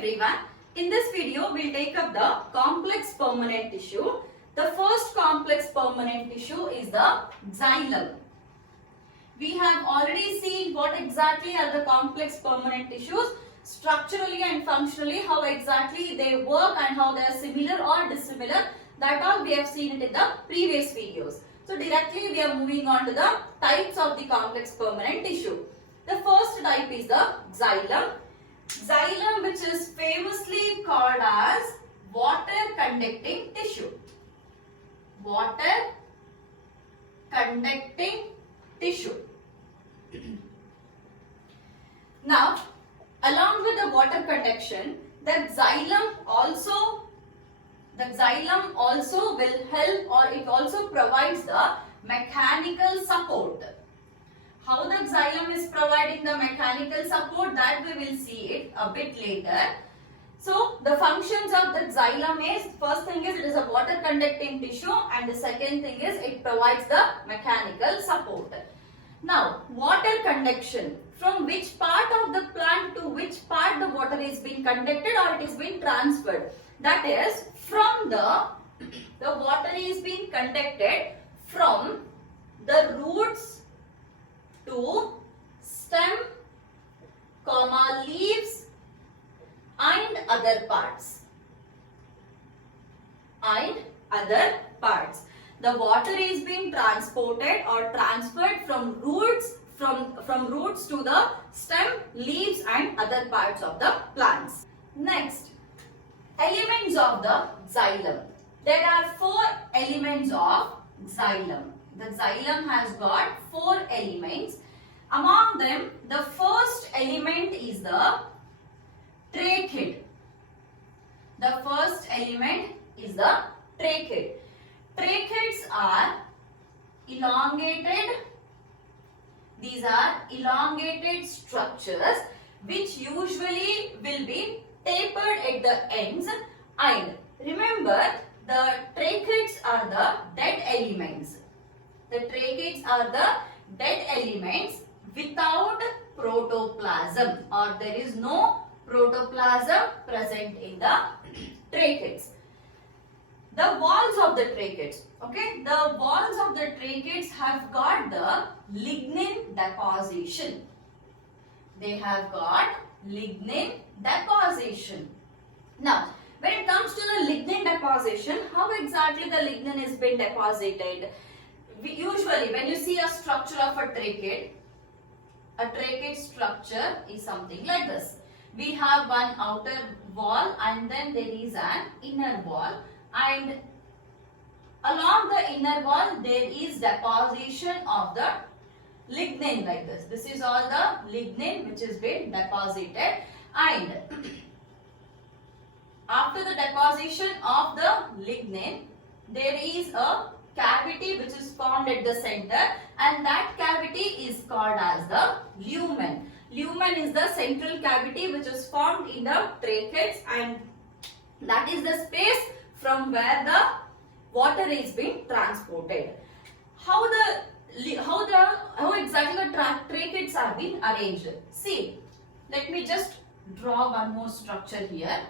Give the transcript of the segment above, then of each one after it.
everyone. In this video, we'll take up the complex permanent tissue. The first complex permanent tissue is the xylem. We have already seen what exactly are the complex permanent tissues, structurally and functionally, how exactly they work and how they are similar or dissimilar. That all we have seen it in the previous videos. So directly we are moving on to the types of the complex permanent tissue. The first type is the xylem. Xylem, which is famously called as water conducting tissue. Water conducting tissue. Now, along with the water conduction, the xylem also will help, or it also provides the mechanical support. How the xylem is providing the mechanical support, that we will see it a bit later. So the functions of the xylem is, first thing is it is a water conducting tissue, and the second thing is it provides the mechanical support. Now, water conduction, from which part of the plant to which part the water is being conducted or it is being transferred. That is, from the water is being conducted from the roots to stem, leaves and other parts. The water is being transported or transferred from roots to the stem, leaves and other parts of the plants. Next, elements of the xylem. There are 4 elements of xylem. The xylem has got 4 elements. Among them, the first element is the trachea. The first element is the trachea. Tracheae are elongated. These are elongated structures which usually will be tapered at the ends, and remember, the tracheae are the dead elements. The tracheae are the dead elements without protoplasm, or there is no protoplasm present in the tracheae. The walls of the tracheae, okay, the walls of the tracheae have got the lignin deposition. They have got lignin deposition. Now, when it comes to the lignin deposition, how exactly the lignin is being deposited? Usually, when you see a structure of a trachea structure is something like this. We have one outer wall and then there is an inner wall, and along the inner wall there is deposition of the lignin like this. This is all the lignin which is being deposited, and after the deposition of the lignin, there is a cavity which is formed at the center, and that cavity is called as the lumen. Lumen is the central cavity which is formed in the tracheae, and that is the space from where the water is being transported. How exactly the tracheae are being arranged? See, let me just draw one more structure here.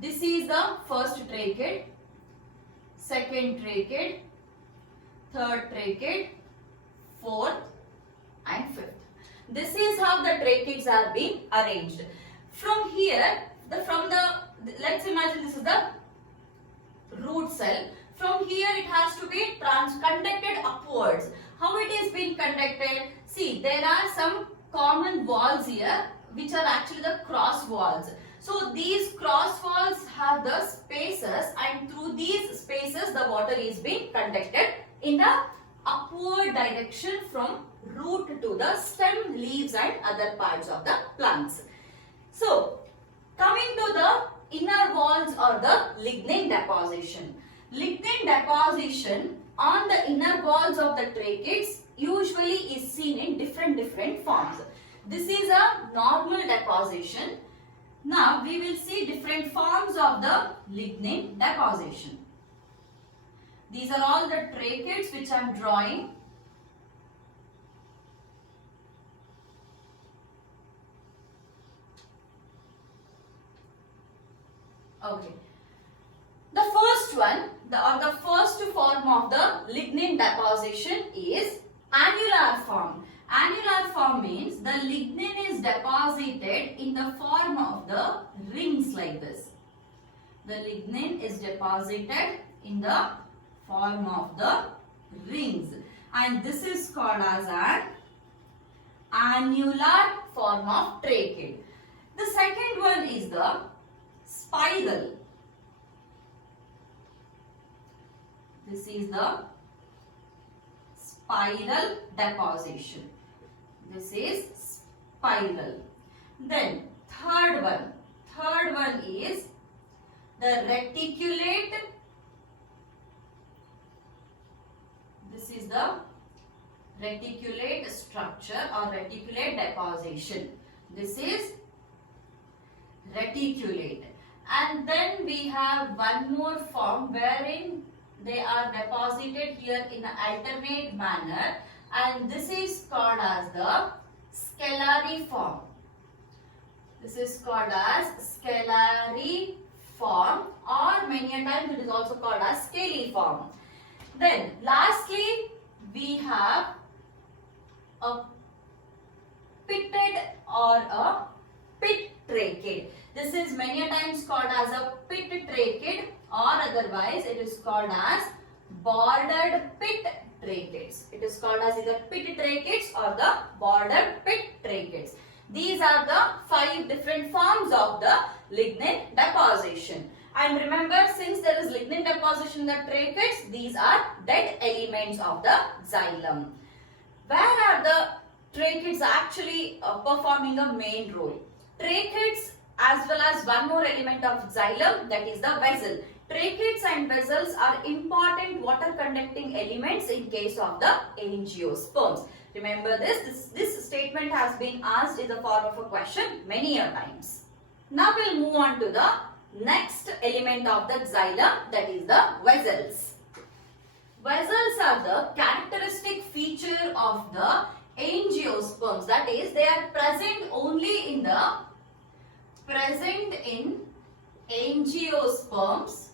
This is the first trachea, second trachea, third trachea, fourth and fifth. This is how the tracheae are being arranged. From here, let's imagine this is the root cell. From here it has to be conducted upwards. How it is being conducted? See, there are some common walls here which are actually the cross walls. So these cross walls have the spaces, and through these spaces the water is being conducted in the upward direction from root to the stem, leaves and other parts of the plants. So coming to the inner walls or the lignin deposition. Lignin deposition on the inner walls of the tracheae usually is seen in different forms. This is a normal deposition. Now we will see different forms of the lignin deposition. These are all the tracheae which I am drawing. Okay. The first one, the first form of the lignin deposition is annular form. Annular form means the lignin is deposited in the form of the rings like this. The lignin is deposited in the form of the rings, and this is called as an annular form of trachea. The second one is the spiral. This is the spiral deposition. This is spiral. Then third one is the reticulate. This is the reticulate structure or reticulate deposition. This is reticulate. And then we have one more form wherein they are deposited here in an alternate manner, and this is called as the scalary form. This is called as scalary form, or many a times it is also called as scaly form. Then lastly we have a pitted or a pit trachea. This is many a times called as a pit trachea, or otherwise it is called as bordered pit tracheates. It is called as either pit tracheates or the bordered pit tracheates. These are the 5 different forms of the lignin deposition. And remember, since there is lignin deposition in the tracheates, these are dead elements of the xylem. Where are the tracheates actually performing a main role? Tracheates, as well as one more element of xylem, that is the vessel. Tracheates and vessels are important water conducting elements in case of the angiosperms. Remember this statement has been asked in the form of a question many a times. Now we'll move on to the next element of the xylem, that is the vessels. Vessels are the characteristic feature of the angiosperms, that is they are present only in the angiosperms,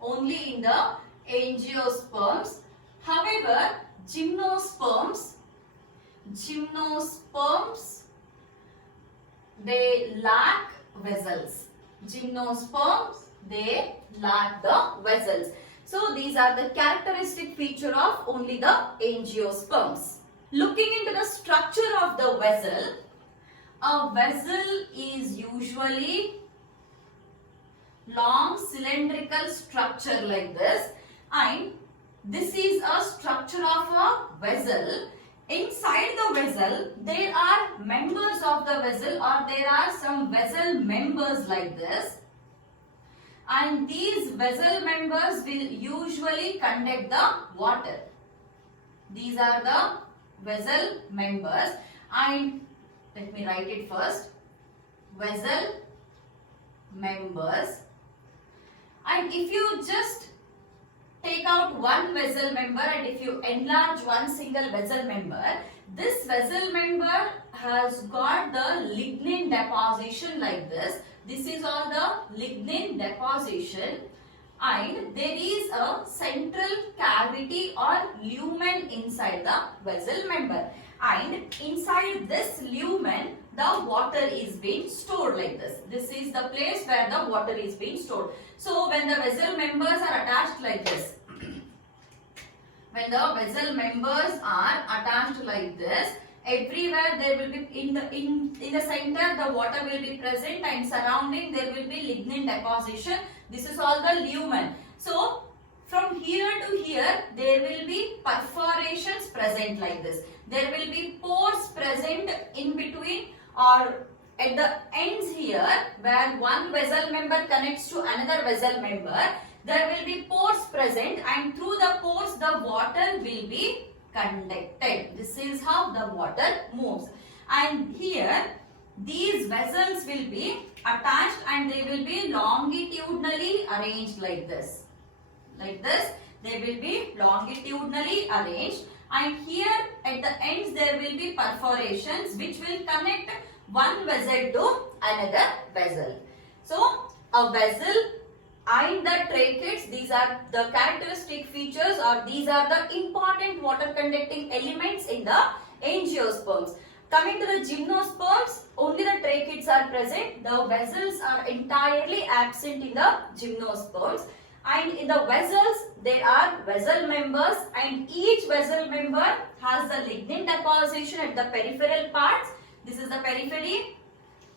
only in the angiosperms. However, gymnosperms, they lack vessels. Gymnosperms, they lack the vessels. So these are the characteristic feature of only the angiosperms. Looking into the structure of the vessel, a vessel is usually long cylindrical structure like this, and this is a structure of a vessel. Inside the vessel there are members of the vessel, or there are some vessel members like this, and these vessel members will usually conduct the water. These are the vessel members, and let me write it first. Vessel members. And if you just take out one vessel member and if you enlarge one single vessel member, this vessel member has got the lignin deposition like this. This is all the lignin deposition, and there is a central cavity or lumen inside the vessel member, and inside this lumen the water is being stored like this. This is the place where the water is being stored. So when the vessel members are attached like this, when the vessel members are attached like this, everywhere there will be in the center the water will be present, and surrounding there will be lignin deposition. This is all the lumen. So from here to here there will be perforations present like this. There will be pores present in between, or at the ends here where one vessel member connects to another vessel member. There will be pores present, and through the pores the water will be conducted. This is how the water moves. And here these vessels will be attached and they will be longitudinally arranged like this. Like this, they will be longitudinally arranged, and here at the ends there will be perforations which will connect one vessel to another vessel. So a vessel And the tracheids, these are the characteristic features, or these are the important water conducting elements in the angiosperms. Coming to the gymnosperms, only the tracheids are present. The vessels are entirely absent in the gymnosperms. And in the vessels, there are vessel members, and each vessel member has the lignin deposition at the peripheral parts. This is the periphery,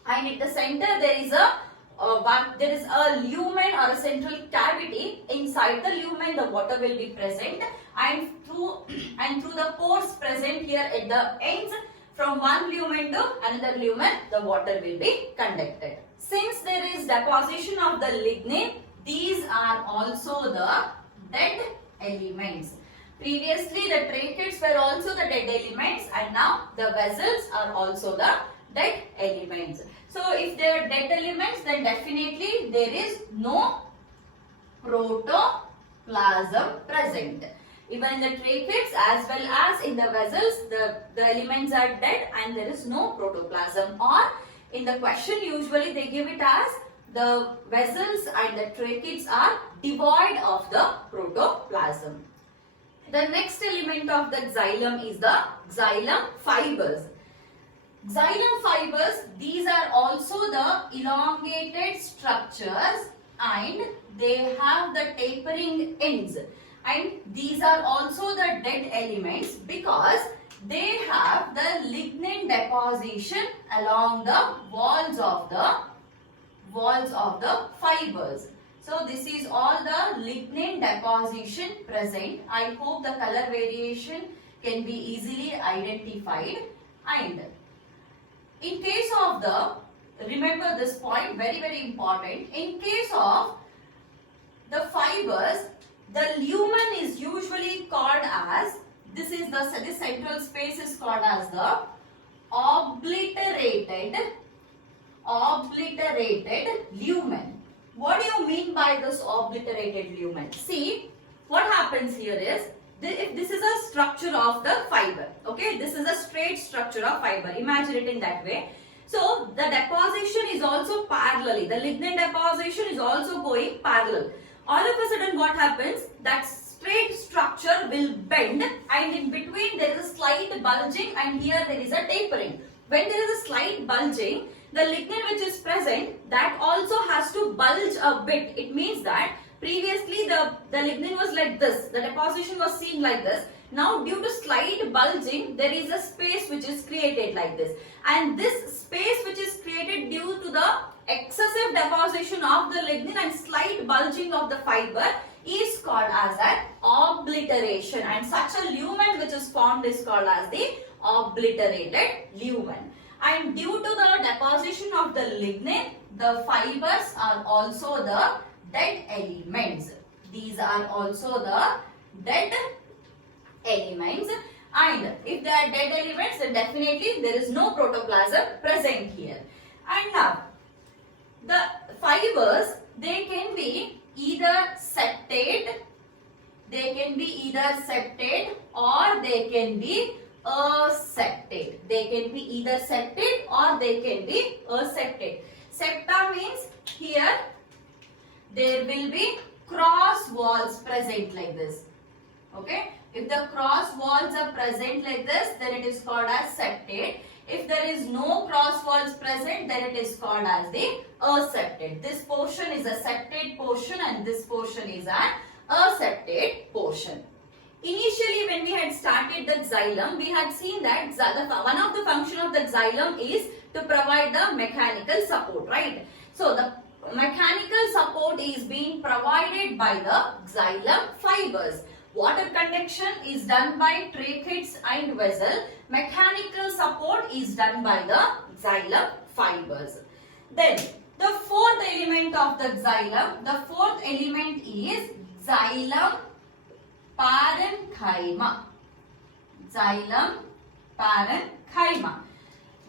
and at the center there is a lumen or a central cavity. Inside the lumen, the water will be present, and through the pores present here at the ends, from one lumen to another lumen, the water will be conducted. Since there is deposition of the lignin, these are also the dead elements. Previously, the tracheids were also the dead elements, and now the vessels are also the dead elements. So, if they are dead elements, then definitely there is no protoplasm present. Even in the tracheids as well as in the vessels, the elements are dead and there is no protoplasm. Or in the question, usually they give it as the vessels and the tracheids are devoid of the protoplasm. The next element of the xylem is the xylem fibers. Xylem fibers, these are also the elongated structures, and they have the tapering ends. And these are also the dead elements because they have the lignin deposition along the walls of the fibers. So this is all the lignin deposition present. I hope the color variation can be easily identified. And in case of remember this point, very important, in case of the fibers, the lumen is usually called as, this central space is called as the obliterated lumen. What do you mean by this obliterated lumen? See, what happens here is, if this is a structure of the fiber, okay, this is a straight structure of fiber, imagine it in that way. So, the deposition is also parallelly, the lignin deposition is also going parallel. All of a sudden what happens, that straight structure will bend, and in between there is a slight bulging, and here there is a tapering. When there is a slight bulging, the lignin which is present, that also has to bulge a bit. It means that previously the lignin was like this, the deposition was seen like this. Now due to slight bulging, there is a space which is created like this, and this space which is created due to the excessive deposition of the lignin and slight bulging of the fiber is called as an obliteration, and such a lumen which is formed is called as the obliterated lumen. And due to the deposition of the lignin, the fibers are also the dead elements. These are also the dead elements, and if they are dead elements, then definitely there is no protoplasm present here. And now, the fibers, they can be either septate, or they can be aseptate. They can be either septate or they can be aseptate. Septa means here there will be cross walls present like this. Okay. If the cross walls are present like this, then it is called as septate. If there is no cross walls present, then it is called as the aseptate. This portion is a septate portion and this portion is an aseptate portion. Initially, when we had started the xylem, we had seen that one of the function of the xylem is to provide the mechanical support, right? So, the mechanical support is being provided by the xylem fibers. Water conduction is done by tracheids and vessel. Mechanical support is done by the xylem fibers. Then, the fourth element of the xylem, the fourth element is xylem parenchyma. Xylem parenchyma.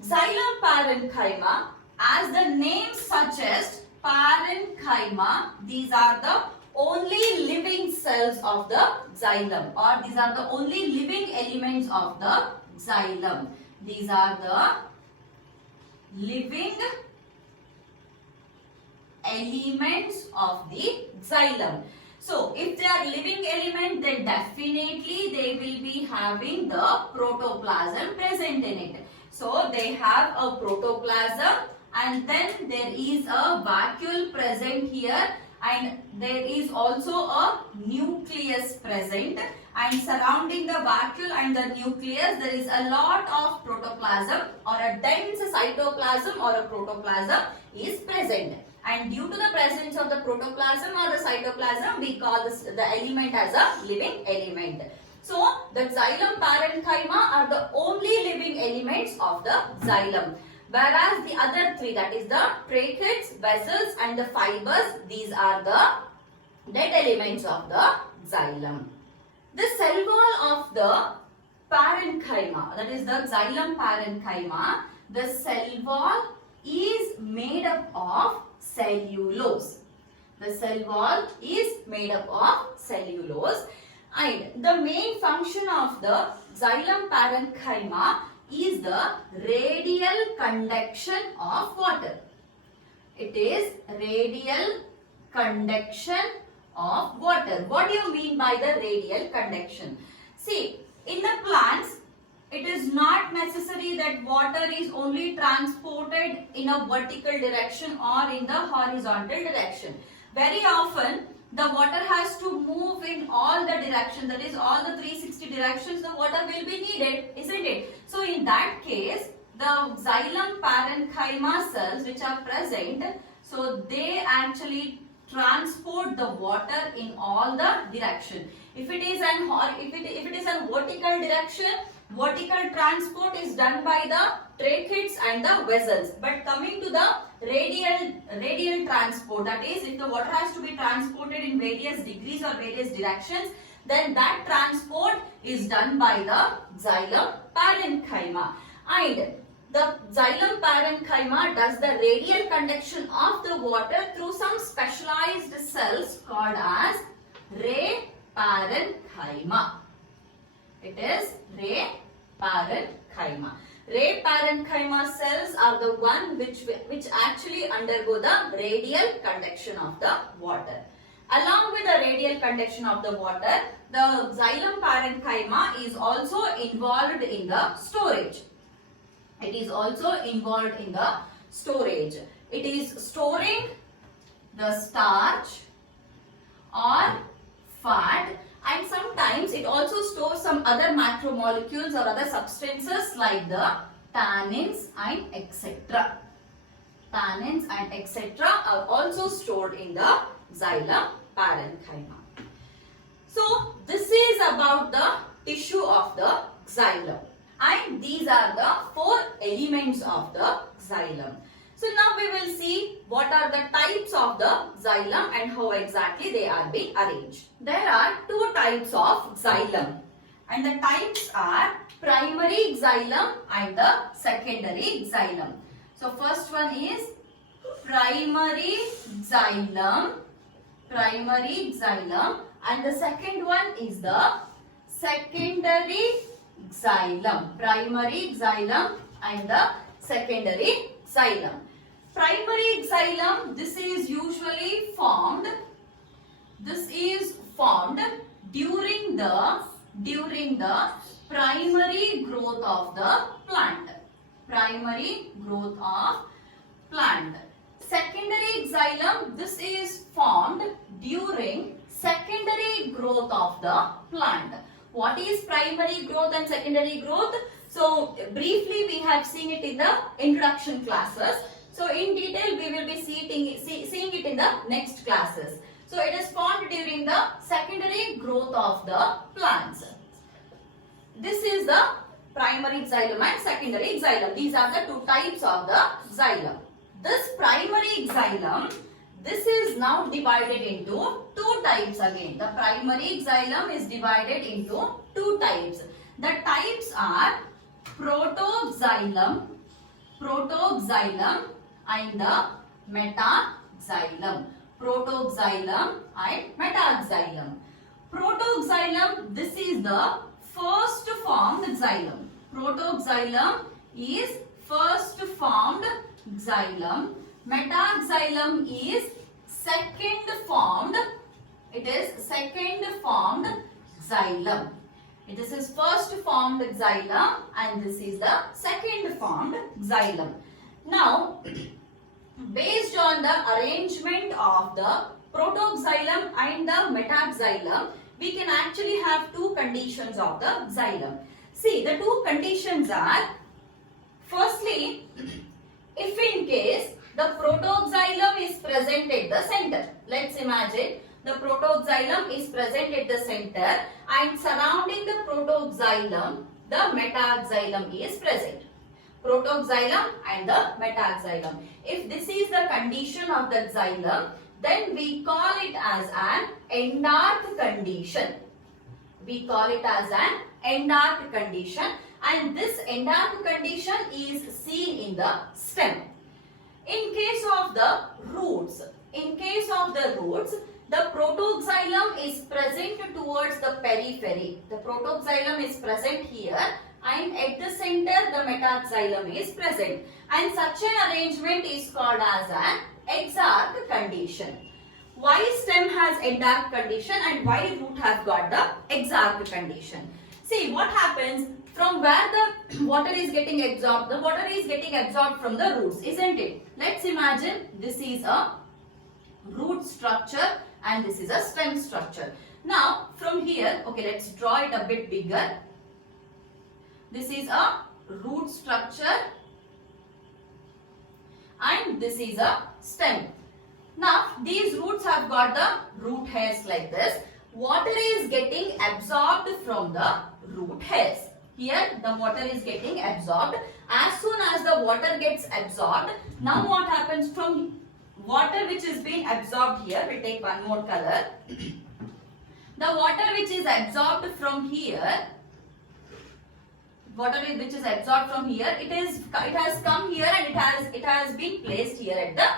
Xylem parenchyma, as the name suggests, parenchyma, these are the only living cells of the xylem, or these are the only living elements of the xylem. These are the living elements of the xylem. So, if they are living element, then definitely they will be having the protoplasm present in it. So, they have a protoplasm and then there is a vacuole present here and there is also a nucleus present, and surrounding the vacuole and the nucleus there is a lot of protoplasm or a dense cytoplasm or a protoplasm is present. And due to the presence of the protoplasm or the cytoplasm, we call the element as a living element. So, the xylem parenchyma are the only living elements of the xylem. Whereas the other three, that is the tracheids, vessels and the fibers, these are the dead elements of the xylem. The cell wall of the parenchyma, that is the xylem parenchyma, the cell wall is made up of cellulose. The cell wall is made up of cellulose, and the main function of the xylem parenchyma is the radial conduction of water. It is radial conduction of water. What do you mean by the radial conduction? See, in the plants, it is not necessary that water is only transported in a vertical direction or in the horizontal direction. Very often, the water has to move in all the directions, that is all the 360 directions the water will be needed, isn't it? So in that case, the xylem parenchyma cells which are present, so they actually transport the water in all the direction. If it is an vertical direction, vertical transport is done by the tracheids and the vessels. But coming to the radial transport, that is, if the water has to be transported in various degrees or various directions, then that transport is done by the xylem parenchyma. And the xylem parenchyma does the radial conduction of the water through some specialized cells called as ray parenchyma. It is ray parenchyma. Ray parenchyma cells are the one which actually undergo the radial conduction of the water. Along with the radial conduction of the water, the xylem parenchyma is also involved in the storage. It is also involved in the storage. It is storing the starch or fat, and sometimes it also stores some other macromolecules or other substances like the tannins and etc. Tannins and etc. are also stored in the xylem parenchyma. So this is about the tissue of the xylem, and these are the 4 elements of the xylem. So now we will see what are the types of the xylem and how exactly they are being arranged. There are 2 types of xylem, and the types are primary xylem and the secondary xylem. So first one is primary xylem, and the second one is the secondary xylem. Primary xylem and the secondary xylem. Primary xylem, this is usually formed. This is formed during the primary growth of the plant. Primary growth of plant. Secondary xylem, this is formed during secondary growth of the plant. What is primary growth and secondary growth? So briefly we have seen it in the introduction classes. So in detail we will be seeing it in the next classes. So it is formed during the secondary growth of the plants. This is the primary xylem and secondary xylem. These are the 2 types of the xylem. This primary xylem, this is now divided into 2 types again. The primary xylem is divided into 2 types. The types are protoxylem and the metaxylem. Protoxylem and metaxylem. Protoxylem, this is the first formed xylem. Protoxylem is first formed xylem. Metaxylem is second formed, xylem. This is first formed xylem and this is the second formed xylem. Now, based on the arrangement of the protoxylem and the metaxylem, we can actually have two conditions of the xylem. See, the two conditions are, firstly, if in case the protoxylem is present at the center. Let's imagine the protoxylem is present at the center and surrounding the protoxylem, the metaxylem is present. Protoxylem and the metaxylem. If this is the condition of the xylem, then we call it as an end-arc condition. We call it as an end-arc condition, and this end-arc condition is seen in the stem. In case of the roots, the protoxylem is present towards the periphery. The protoxylem is present here and at the center the metaxylem is present, and such an arrangement is called as an exarch condition. Why stem has end-arc condition and why root has got the exarch condition? See what happens, from where the water is getting absorbed, the water is getting absorbed from the roots, isn't it? Let's imagine this is a root structure and this is a stem structure. Now from here, okay, let's draw it a bit bigger. This is a root structure and this is a stem. Now these roots have got the root hairs like this. Water is getting absorbed from the root hairs. Here the water is getting absorbed. As soon as the water gets absorbed, now what happens, from water which is being absorbed here, we take one more color. The water which is absorbed from here, it has come here and it has been placed here at the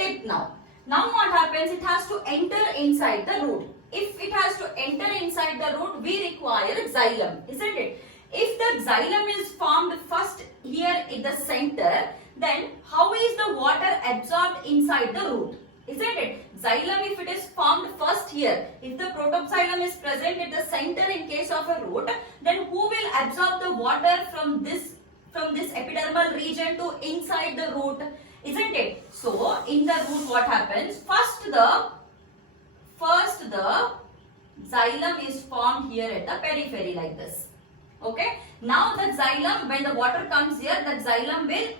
tip now. Now what happens, it has to enter inside the root. If it has to enter inside the root, we require xylem, isn't it? If the xylem is formed first here in the center, then how is the water absorbed inside the root? Isn't it? Xylem, if it is formed first here, if the protoxylem is present at the center in case of a root, then who will absorb the water from this epidermal region to inside the root? Isn't it? So in the root what happens? First the xylem is formed here at the periphery like this. Okay. Now the xylem, when the water comes here, the xylem will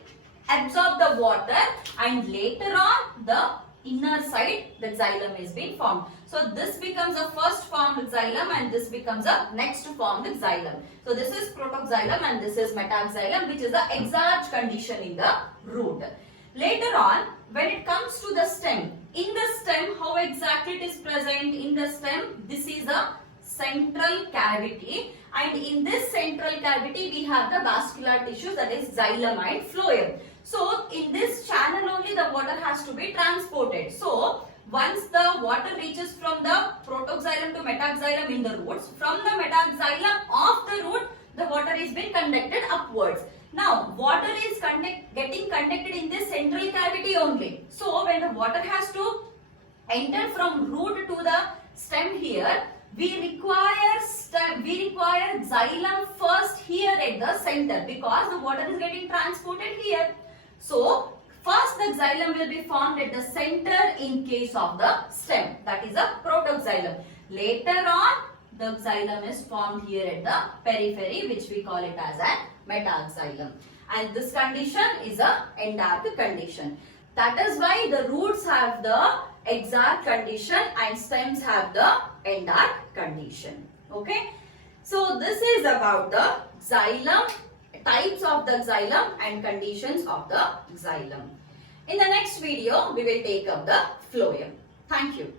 absorb the water and later on the inner side the xylem is being formed. So this becomes a first formed xylem and this becomes a next formed xylem. So this is protoxylem and this is metaxylem, which is the exarch condition in the root. Later on, when it comes to the stem, in the stem how exactly it is present? In the stem, this is a central cavity, and in this central cavity we have the vascular tissues, that is xylem and phloem. So in this channel only the water has to be transported. So once the water reaches from the protoxylem to metaxylem in the roots, from the metaxylem of the root, the water is being conducted upwards. Now water is getting conducted in this central cavity only. So when the water has to enter from root to the stem here, we require xylem first here at the center because the water is getting transported here. So first the xylem will be formed at the center in case of the stem, that is a protoxylem. Later on the xylem is formed here at the periphery, which we call it as a metaxylem, and this condition is a end-arc condition. That is why the roots have the exarch condition and stems have the end-arc condition. Okay, so this is about the xylem, types of the xylem and conditions of the xylem. In the next video we will take up the phloem. Thank you.